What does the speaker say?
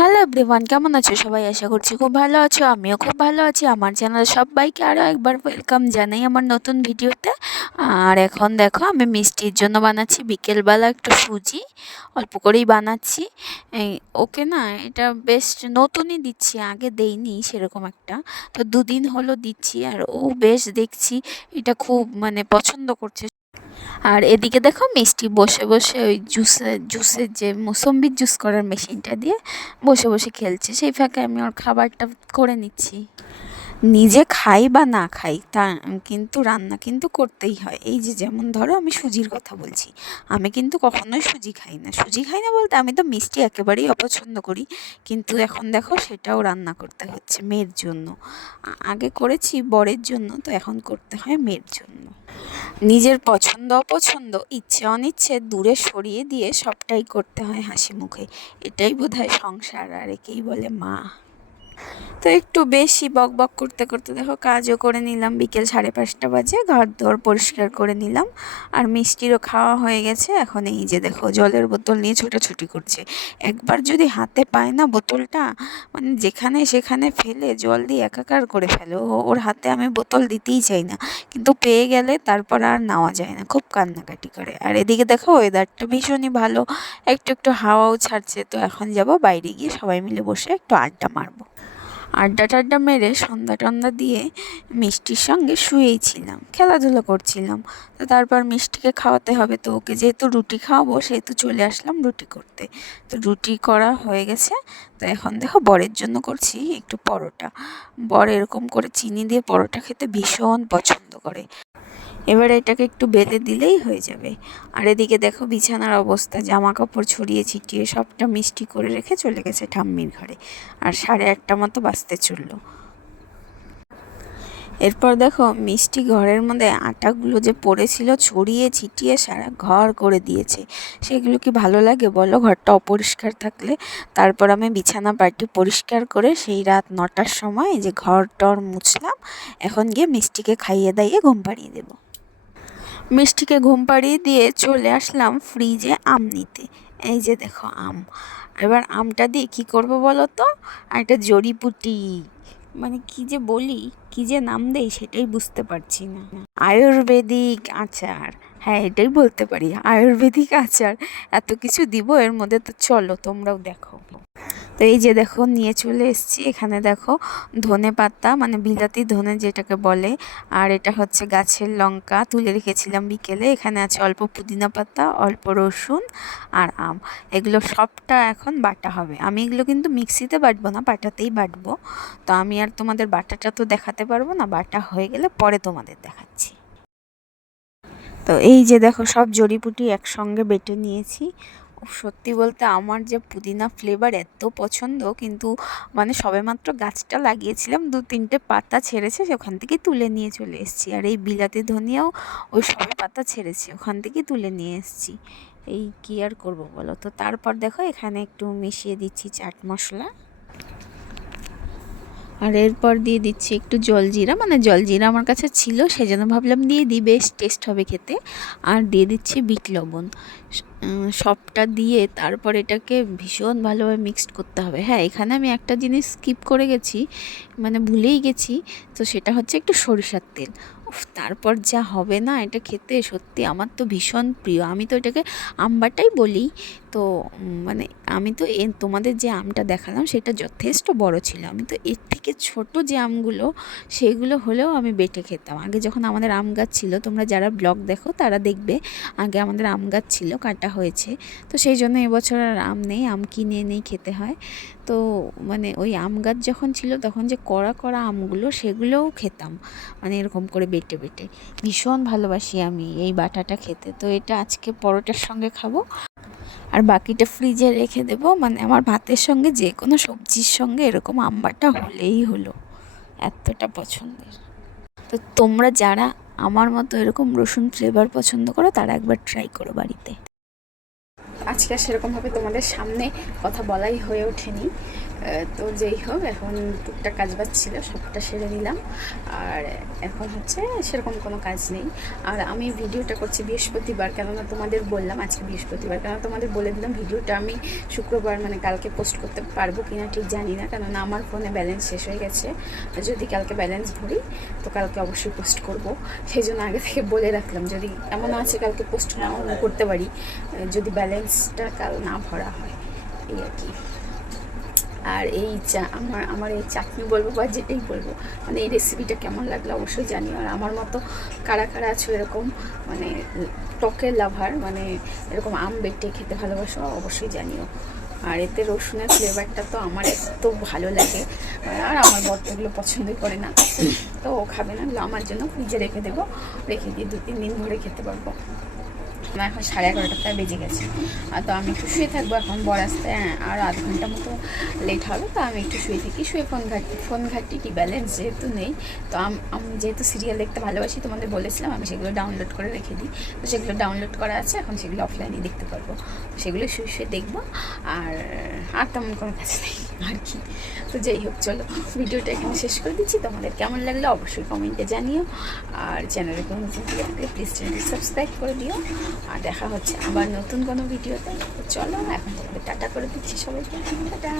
Hello everyone, কেমন আছো সবাই? আশা করছি খুব ভালো আছো। আমিও খুব ভালো আছি। আমার চ্যানেলে সবাইকে আরও একবার ওয়েলকাম জানাই আমার নতুন ভিডিওতে। আর এখন দেখো আমি মিষ্টির জন্য বানাচ্ছি বিকেলবেলা একটু সুজি, অল্প করেই বানাচ্ছি। এই ওকে না, এটা বেশ নতুনই দিচ্ছি, আগে দেইনি সেরকম একটা। তো দুদিন হলো দিচ্ছি আর ও বেশ দেখছি এটা খুব পছন্দ করছে। আর এদিকে দেখো মিষ্টি বসে বসে ওই জুসের যে মোসম্বির জুস করার মেশিনটা দিয়ে বসে বসে খেলছে। সেই ফাঁকে আমি ওর খাবারটা করে নিচ্ছি। নিজে খাই বা না খাই তা কিন্তু রান্না কিন্তু করতেই হয়। এই যে যেমন ধরো আমি সুজির কথা বলছি, আমি কিন্তু কখনোই সুজি খাই না। সুজি খাই না বলতে আমি তো মিষ্টি একেবারেই অপছন্দ করি, কিন্তু এখন দেখো সেটাও রান্না করতে হচ্ছে মেয়ের জন্য। আগে করেছি বরের জন্য, তো এখন করতে হয় মেয়ের জন্য। নিজের পছন্দ অপছন্দ, ইচ্ছে অনিচ্ছে দূরে সরিয়ে দিয়ে সবটাই করতে হয় হাসি মুখে। এটাই বোধহয় সংসার, আর একেই বলে মা। তো একটু বেশি বকবক করতে করতে দেখো কাজও করে নিলাম। বিকেল 5:30 বাজে, ঘর দোর পরিষ্কার করে নিলাম। আর মিষ্টিরও খাওয়া হয়ে গেছে। এখন এই যে দেখো জলের বোতল নিয়ে ছোটাছুটি করছে। একবার যদি হাতে পায় না বোতলটা, যেখানে সেখানে ফেলে জল দিয়ে একাকার করে ফেলে। ওর হাতে আমি বোতল দিতেই চাই না, কিন্তু পেয়ে গেলে তারপর আর নেওয়া যায় না, খুব কান্নাকাটি করে। আর এদিকে দেখো ওয়েদারটা ভীষণই ভালো, একটু একটু হাওয়াও ছাড়ছে। তো এখন যাব বাইরে গিয়ে সবাই মিলে বসে একটু আড্ডা মারবো। আড্ডা টাড্ডা মেরে সন্ধ্যা টন্ধ্যা দিয়ে মিষ্টির সঙ্গে শুয়েইছিলাম, খেলাধুলো করছিলাম। তো তারপর মিষ্টিকে খাওয়াতে হবে, তো ওকে যেহেতু রুটি খাওয়াবো সেহেতু চলে আসলাম রুটি করতে। তো রুটি করা হয়ে গেছে। তো এখন দেখো বরের জন্য করছি একটু পরোটা। বর এরকম করে চিনি দিয়ে পরোটা খেতে ভীষণ পছন্দ করে। এবার এটাকে একটু বেলে দিলেই হয়ে যাবে। আর এদিকে দেখো বিছানার অবস্থা, জামা কাপড় ছড়িয়ে ছিটিয়ে সবটা মিষ্টি করে রেখে চলে গেছে ঠাম্মির ঘরে। আর 1:30 মতো বাজতে চললো। এরপর দেখো মিষ্টি ঘরের মধ্যে আটাগুলো যে পড়েছিল ছড়িয়ে ছিটিয়ে সারা ঘর করে দিয়েছে। সেগুলো কি ভালো লাগে বলো, ঘরটা অপরিষ্কার থাকলে? তারপর আমি বিছানা পাটি পরিষ্কার করে সেই রাত 9টার সময় যে ঘর টর মুছলাম। এখন গিয়ে মিষ্টিকে খাইয়ে দাইয়ে ঘুম পাড়িয়ে দেবো। মিষ্টিকে ঘুম পাড়িয়ে দিয়ে চলে আসলাম ফ্রিজে আম নিতে। এই যে দেখো আম। এবার আমটা দিয়ে কী করবো বলো তো? একটা জড়িপুটি, কি যে বলি, কি যে নাম দেই সেটাই বুঝতে পারছি না। আয়ুর্বেদিক আচার, হ্যাঁ এটাই বলতে পারি, আয়ুর্বেদিক আচার। এত কিছু দিব এর মধ্যে, তো চলো তোমরাও দেখো। তো এই যে দেখো নিয়ে চলে এসেছি। এখানে দেখো ধনে পাতা, বিলাতি ধনে যেটাকে বলে, আর এটা হচ্ছে গাছের লঙ্কা তুলে রেখেছিলাম বিকেলে। এখানে আছে অল্প পুদিনা পাতা, অল্প রসুন আর আম। এগুলো সবটা এখন বাটা হবে। আমি এগুলো কিন্তু মিক্সিতে বাটবো না, পাটাতেই বাটবো। তো আমি আর তোমাদের বাটাটা তো দেখাতে পারবো না, বাটা হয়ে গেলে পরে তোমাদের দেখাচ্ছি। তো এই যে দেখো সব জড়িপুটি একসঙ্গে বেটে নিয়েছি। সত্যি বলতে আমার যে পুদিনা ফ্লেভার এত পছন্দ, কিন্তু সবেমাত্র গাছটা লাগিয়েছিলাম, 2-3টে পাতা ছেড়েছে, সেখান থেকে তুলে নিয়ে চলে এসেছি। আর এই বিলাতি ধনিয়াও ওই সবে পাতা ছেড়েছে, ওখান থেকে তুলে নিয়ে এসেছি। এই কী আর করবো বলো। তো তারপর দেখো এখানে একটু মিশিয়ে দিচ্ছি চাট মশলা। আর এরপর দিয়ে দিচ্ছি একটু জলজিরা, জলজিরা আমার কাছে ছিল সেজন্য ভাবলাম দিয়ে দিই, বেশ টেস্ট হবে খেতে। আর দিয়ে দিচ্ছি বিট লবণ। সবটা দিয়ে তারপর এটাকে ভীষণ ভালোভাবে মিক্সড করতে হবে। হ্যাঁ, এখানে আমি একটা জিনিস স্কিপ করে গেছি, ভুলেই গেছি। তো সেটা হচ্ছে একটু সরিষার তেল। তারপর যা হবে না এটা খেতে, সত্যি আমার তো ভীষণ প্রিয়। আমি তো এটাকে আমবাটাই বলি। তো আমি তো তোমাদের যে আমটা দেখালাম সেটা যথেষ্ট বড় ছিল। আমি তো এর থেকে ছোট যে আমগুলো, সেগুলো হলেও আমি বেটে খেতাম। আগে যখন আমাদের আম গাছ ছিল, তোমরা যারা ব্লগ দেখো তারা দেখবে, আগে আমাদের আম গাছ ছিল, কাটা হয়েছে। তো সেই জন্য এবছর আর আম নেই, আম কিনে এনেই খেতে হয়। তো ওই আম গাছ যখন ছিল তখন যে কড়া কড়া আমগুলো, সেগুলোও খেতাম, এরকম করে বেটে বেটে। ভীষণ ভালোবাসি আমি এই বাটাটা খেতে। তো এটা আজকে পরোটার সঙ্গে খাবো, আর বাকিটা ফ্রিজে রেখে দেবো। আমার ভাতের সঙ্গে যে কোনো সবজির সঙ্গে এরকম আম বাটা হলেই হলো, এতটা পছন্দের। তো তোমরা যারা আমার মতো এরকম রসুন ফ্লেভার পছন্দ করো, তারা একবার ট্রাই করো বাড়িতে। আজকে আর সেরকমভাবে তোমাদের সামনে কথা বলাই হয়ে ওঠেনি। তো যেই হোক, এখন টুকটাক কাজ বাজ ছিল, সবটা সেরে নিলাম। আর এখন হচ্ছে সেরকম কোনো কাজ নেই। আর আমি ভিডিওটা করছি বৃহস্পতিবার, কেননা তোমাদের বললাম আজকে বৃহস্পতিবার, কেননা তোমাদের বলে দিলাম ভিডিওটা আমি শুক্রবার মানে কালকে পোস্ট করতে পারবো কিনা ঠিক জানি না, কেননা আমার ফোনে ব্যালেন্স শেষ হয়ে গেছে। যদি কালকে ব্যালেন্স ভরি তো কালকে অবশ্যই পোস্ট করব, সেই জন্য আগে থেকে বলে রাখলাম। যদি এমন আছে কালকে পোস্ট নাও করতে পারি, যদি ব্যালেন্সটা কাল না ভরা হয়, এই আর কি। আর এই আমার এই চাটনি বলবো বা যেটাই বলবো, মানে এই রেসিপিটা কেমন লাগলো অবশ্যই জানিও। আর আমার মতো কারা কারা আছো এরকম মানে টকের লাভার, মানে এরকম আম বেটে খেতে ভালোবাসো, অবশ্যই জানিও। আর এতে রসুনের ফ্লেভারটা তো আমার এত ভালো লাগে, আর আমার বর এগুলো পছন্দই করে না, তো ও খাবে না, আমার জন্য ফ্রিজে রেখে দেবো, রেখে দিয়ে 2-3 দিন ধরে খেতে পারবো। আমার এখন 11:30 বেজে গেছে, আর তো আমি একটু শুয়ে থাকবো, এখন বর আসতে আর আধ ঘন্টা মতো লেট হবে, তো আমি একটু শুয়ে থাকি, শুয়ে ফোন ঘাঁটি কি ব্যালেন্স যেহেতু নেই। তো আমি যেহেতু সিরিয়াল দেখতে ভালোবাসি, তোমাদের বলেছিলাম আমি সেগুলো ডাউনলোড করে রেখে দিই, তো সেগুলো ডাউনলোড করা আছে, এখন সেগুলো অফলাইনে দেখতে পারবো, সেগুলো শুয়ে শুয়ে দেখবো। আর আর তেমন কোনো কাজ নেই আর কি। তো যাই হোক, চলো ভিডিওটা এখানে শেষ করে দিচ্ছি। তোমাদের কেমন লাগলো অবশ্যই কমেন্টে জানিও, আর চ্যানেলে কোনো নতুন থেকে থাকলে প্লিজ চ্যানেলটি সাবস্ক্রাইব করে দিও। আর দেখা হচ্ছে আবার নতুন কোনো ভিডিওতে। চলো এখন তোমাদের টাটা করে দিচ্ছি সবাইকে, টাটা।